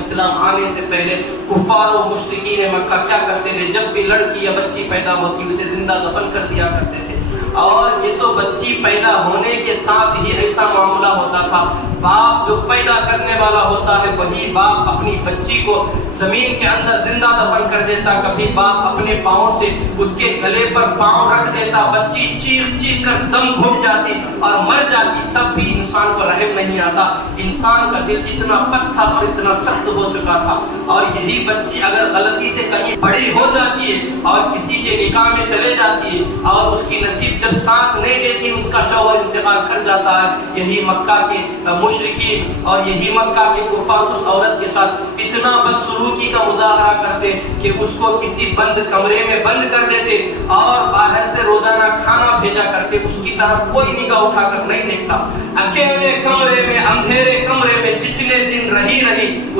اسلام آنے سے پہلے کفار و مشرکین مکہ کیا کرتے تھے؟ جب بھی لڑکی یا بچی پیدا ہوتی اسے زندہ دفن کر دیا کرتے تھے. اور یہ تو بچی پیدا ہونے کے ساتھ ہی ایسا معاملہ ہوتا تھا. باپ جو پیدا کرنے والا ہوتا ہے وہی باپ اپنی بچی کو زمین کے اندر زندہ دفن کر دیتا. کبھی باپ اپنے پاؤں سے اس کے گلے پر پاؤں رکھ دیتا, بچی چیخ چیخ کر دم گھٹ جاتی اور مر جاتی, تب بھی انسان کو رحم نہیں آتا. انسان کا دل اتنا پتھر اور اتنا سخت ہو چکا تھا. اور یہی بچی اگر غلطی سے کہیں بڑی ہو جاتی ہے اور کسی کے نکاح میں چلے جاتی ہے اور اس کی نصیب جب ساتھ نہیں دیتی, اس کا شوہر انتقال کر جاتا ہے, یہی مکہ کے مشرکین اور یہی مکہ کے کفار اس عورت کے ساتھ اتنا بدسلوکی کا مظاہرہ کرتے کہ اس کو کسی بند کمرے میں بند کر دیتے اور باہر سے روزانہ کھانا بھیجا کرتے. اس کی طرف کوئی نگاہ اٹھا کر نہیں دیکھتا. اکیلے کمرے میں, اندھیرے کمرے میں جتنے دن رہی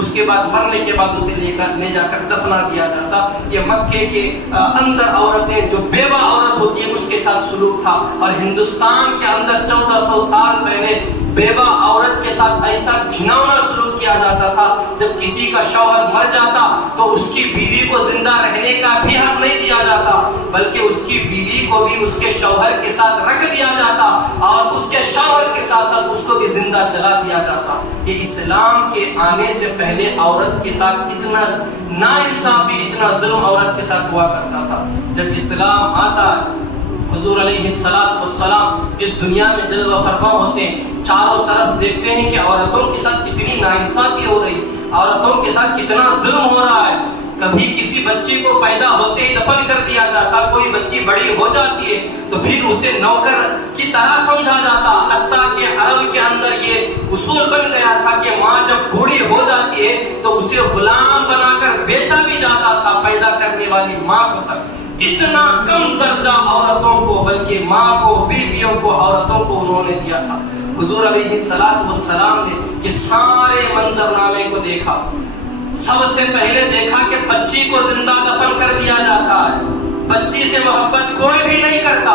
اس کے بعد مرنے کے بعد اسے لے جا کر دفنا دیا جاتا. یہ مکے کے اندر عورتیں جو بیوہ عورت ہوتی ہے اس کے ساتھ سلوک تھا. اور ہندوستان کے اندر 1400 سال پہلے بیوہ عورت کے ساتھ ایسا گھناؤنا سلوک کیا جاتا تھا. جب کسی کا شوہر مر جاتا تو اس کی بیوی کو زندہ رہنے کا بھی حق نہیں دیا جاتا, بلکہ اس کی بیوی کو بھی اس کے شوہر کے ساتھ رکھ دیا جاتا اور اس کے شوہر کے ساتھ ساتھ اس کو بھی زندہ جلا دیا جاتا. یہ اسلام کے آنے سے پہلے عورت کے ساتھ اتنا ناانصافی, اتنا ظلم عورت کے ساتھ ہوا کرتا تھا. جب اسلام آتا, حضور علیہ السلام اس دنیا میں جلوہ فرما ہوتے ہیں, چاروں طرف دیکھتے ہیں کہ عورتوں کے ساتھ کتنی ناانصافی ہو رہی, عورتوں کے ساتھ کتنا ظلم ہو رہا ہے. کبھی کسی بچی کو پیدا ہوتے ہی دفن کر دیا جاتا, کوئی بچی بڑی ہو جاتی ہے تو پھر اسے نوکر کی طرح سمجھا جاتا. حتیٰ کہ عرب کے اندر یہ اصول بن گیا تھا کہ ماں جب بوڑھی ہو جاتی ہے تو اسے غلام بنا کر بیچا بھی جاتا تھا پیدا کرنے والی ماں کو تک. اتنا کم درجہ عورتوں کو, بلکہ ماں کو, بیویوں کو, عورتوں کو انہوں نے دیا تھا. حضور علیہ السلام نے یہ سارے منظرنامے کو دیکھا. سب سے پہلے دیکھا کہ بچی کو زندہ دفن کر دیا جاتا ہے, بچی سے محبت کوئی بھی نہیں کرتا.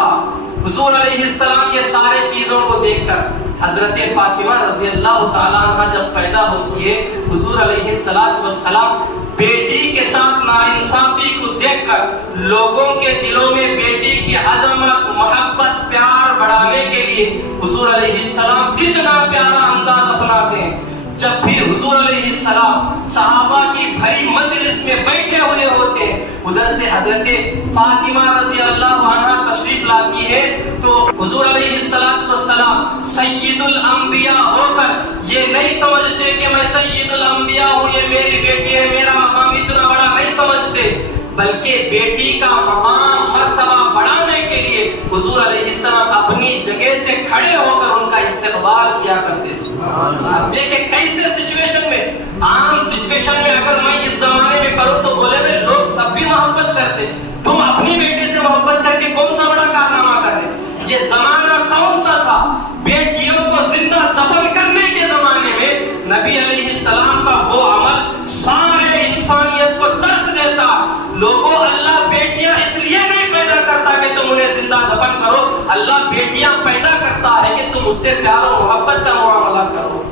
حضور علیہ السلام یہ سارے چیزوں کو دیکھ کر حضرت فاطمہ رضی اللہ تعالیٰ عنہ جب پیدا ہوتی ہے, حضور علیہ السلام بیٹی کے ساتھ ناانصافی کو دیکھ کر لوگوں کے دلوں میں بیٹی کی عظمت, محبت, پیار بڑھانے کے لیے حضور علیہ السلام جتنا پیارا انداز اپناتے ہیں. جب بھی حضور علیہ السلام صحابہ کی بھری مجلس میں بیٹھے ہوئے ہوتے ہیں, ادھر سے حضرت فاطمہ رضی اللہ عنہا تشریف لاتی ہے تو حضور علیہ السلام سید الانبیاء ہو کر یہ نہیں سمجھتے کہ میں سید الانبیاء ہوں, یہ میری بیٹی ہے, میرا مقام اتنا بڑا نہیں سمجھتے, بلکہ بیٹی کا مقام مرتبہ بڑھانے کے لیے حضور علیہ السلام اپنی جگہ سے کھڑے ہو کر ان کا استقبال کیا کرتے تھے. اب دیکھیں کیسے سچویشن میں, عام سچویشن میں اگر میں اس زمانے میں کروں تو بولے میں لوگ سب بھی محبت کرتے, تم اپنی بیٹی سے محبت کر کے کون سا بڑا کارنامہ کر رہے. یہ زمانہ کون سا تھا؟ بیٹیوں کو زندہ دفن کرنے کے زمانے میں نبی علیہ السلام کا وہ عمل سارے انسانیت کو درس دیتا. لوگوں, اللہ بیٹیاں اس لیے نہیں پیدا کرتا کہ تم انہیں زندہ دفن کرو, اللہ بیٹیاں پیدا کرتا ہے کہ تم اس سے پیار و محبت کا معاملہ کرو.